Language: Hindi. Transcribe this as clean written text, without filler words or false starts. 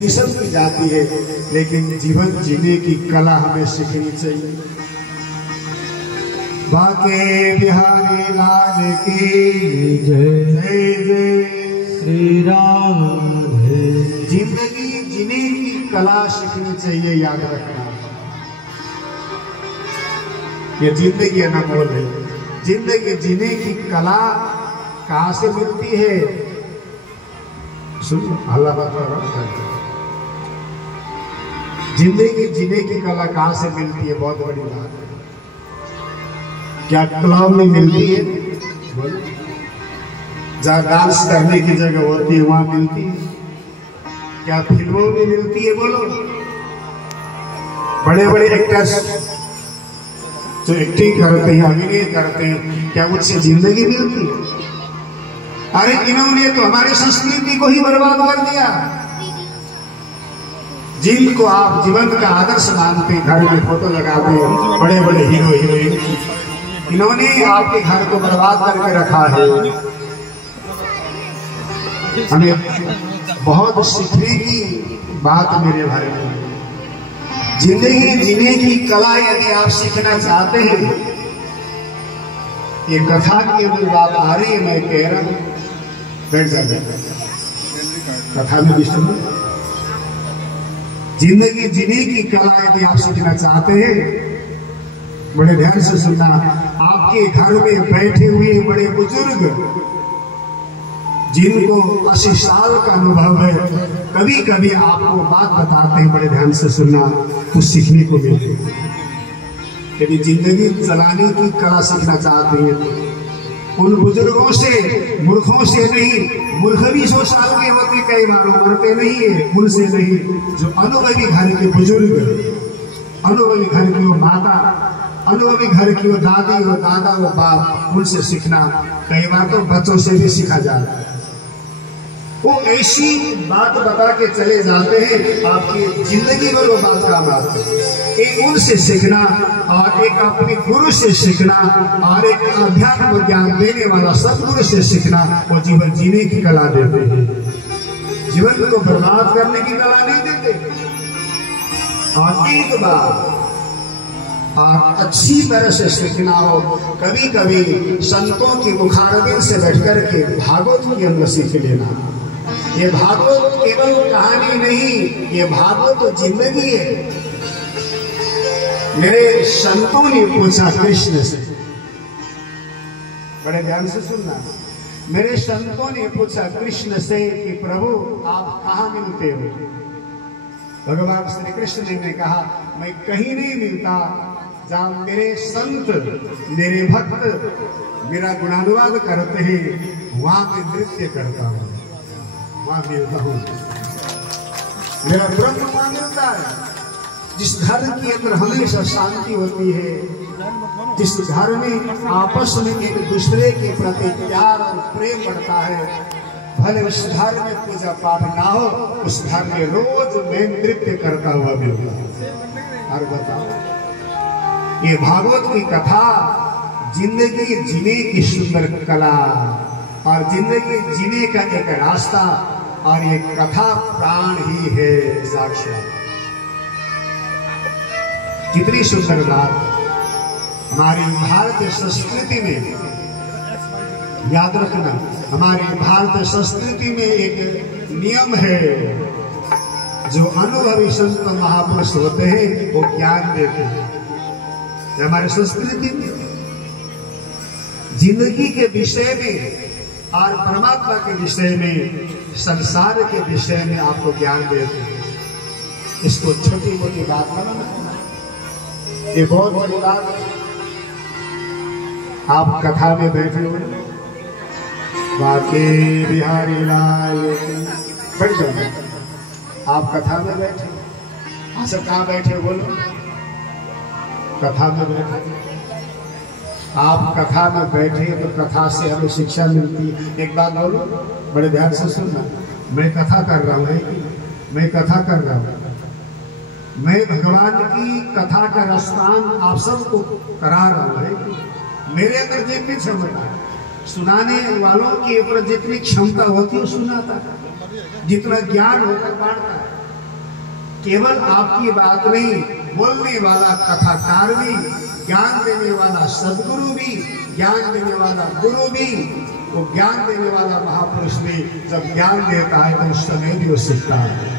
सब की जाती है, लेकिन जीवन जीने की कला हमें सीखनी चाहिए। बाके बिहारी लाल की जय जय जय श्री राम। जिंदगी जीने की कला सीखनी चाहिए, याद रखना। ये जिंदगी अनमोल है। जिंदगी जीने की कला कहाँ से मिलती है? सुन अल्लाह। जिंदगी जीने की कला कहाँ से मिलती है? बहुत बड़ी बात है। क्या क्लब में मिलती है? जहाँ डांस करने की जगह होती है वहां मिलती है? क्या फिल्मों में मिलती है? बोलो। बड़े बड़े एक्टर्स जो एक्टिंग करते हैं, अभिनय करते हैं, क्या मुझसे जिंदगी मिलती है? अरे इन्होंने तो हमारी संस्कृति को ही बर्बाद कर दिया। जिनको आप जीवन का आदर्श मानते हैं, घर में फोटो लगाते हैं, बड़े बड़े हीरो हीरोइन, इन्होंने आपके घर को बर्बाद करके रखा है। हमें बहुत सीखने की बात मेरे भाई। जिंदगी जीने की कला यदि आप सीखना चाहते हैं, ये कथा की अंदर बात आ रही है, मैं कह रहा हूं, बैठ जाए कथा में डिस्टर्ब। जिंदगी जीने की कला यदि आप सीखना चाहते हैं, बड़े ध्यान से सुनना। आपके घर में बैठे हुए बड़े बुजुर्ग जिनको 80 साल का अनुभव है, कभी कभी आपको बात बताते हैं, बड़े ध्यान से सुनना, कुछ सीखने को मिलते हैं। यदि जिंदगी चलाने की कला सीखना चाहते हैं, उन बुजुर्गों से, मूर्खों से नहीं। मूर्ख भी 100 साल के होते, कई बार मरते नहीं है, उनसे नहीं। जो अनुभवी घर के बुजुर्ग, अनुभवी घर की वो माता, अनुभवी घर की वो दादी, वो दादा, वो बाप, उनसे सीखना। कई बार तो बच्चों से भी सीखा जाता है। वो ऐसी बात बता के चले जाते हैं, आपकी जिंदगी भर वो बात काम आती है। एक उनसे सीखना और एक अपने गुरु से सीखना और एक अध्यात्म ज्ञान देने वाला सदगुरु से सीखना, वो जीवन जीने की कला देते हैं। जीवन को बर्बाद करने की कला नहीं देते। और एक बार और अच्छी तरह से सीखना हो, कभी कभी संतों की मुखारबिन से बैठ करके भागवत के अंदर सीख लेना। ये भागवत केवल कहानी नहीं, ये भागवत तो जिंदगी है। मेरे संतों ने पूछा कृष्ण से, बड़े ध्यान से सुनना। मेरे संतों ने पूछा कृष्ण से कि प्रभु आप कहाँ मिलते हो? भगवान श्री कृष्ण ने कहा, मैं कहीं नहीं मिलता जहाँ मेरे संत, मेरे भक्त मेरा गुणानुवाद करते हैं, वहां मैं नृत्य करता हूँ, वहां मिलता हूँ। मेरा ब्रह्म वहां मिलता है। जिस घर के अंदर हमेशा शांति होती है, जिस घर में आपस में एक दूसरे के प्रति प्यार और प्रेम बढ़ता है, भले उस घर में पूजा पाठ ना हो, उस घर में रोज मैं नृत्य करता हुआ मिलता हूँ। और बताओ, ये भागवत की कथा जिंदगी जीने की सुंदर कला और जिंदगी जीने का एक रास्ता, और ये कथा प्राण ही है साक्षात। कितनी सुंदर बात। हमारी भारतीय संस्कृति में, याद रखना, हमारी भारतीय संस्कृति में एक नियम है, जो अनुभवी संत महापुरुष होते हैं वो ज्ञान देते हैं। हमारी संस्कृति में जिंदगी के विषय में और परमात्मा के विषय में, संसार के विषय में आपको ज्ञान देते हैं। इसको छोटी मोटी बात बनाना, ये बहुत बड़ी बात। आप कथा में बैठे हुए, बाके बिहारी लाल, बैठ जाओ। आप कथा में बैठे, अच्छा कहाँ बैठे बोलो? कथा में बैठे। आप कथा में बैठे तो कथा से हमें शिक्षा मिलती है। एक बात बोलो, बड़े ध्यान से सुनना। मैं कथा कर रहा हूँ, मैं कथा कर रहा हूँ, मैं भगवान की कथा का रसपान आप सबको करा रहा हूँ। मेरे अंदर जितनी क्षमता है, सुनाने वालों के ऊपर जितनी क्षमता होती है सुनाता है, जितना ज्ञान होकर बांटता है। केवल आपकी बात नहीं, बोलने वाला कथाकार भी, ज्ञान देने वाला सदगुरु भी, ज्ञान देने वाला गुरु भी, वो ज्ञान देने वाला महापुरुष भी जब ज्ञान देता है तो उस समय भी वो सीखता है।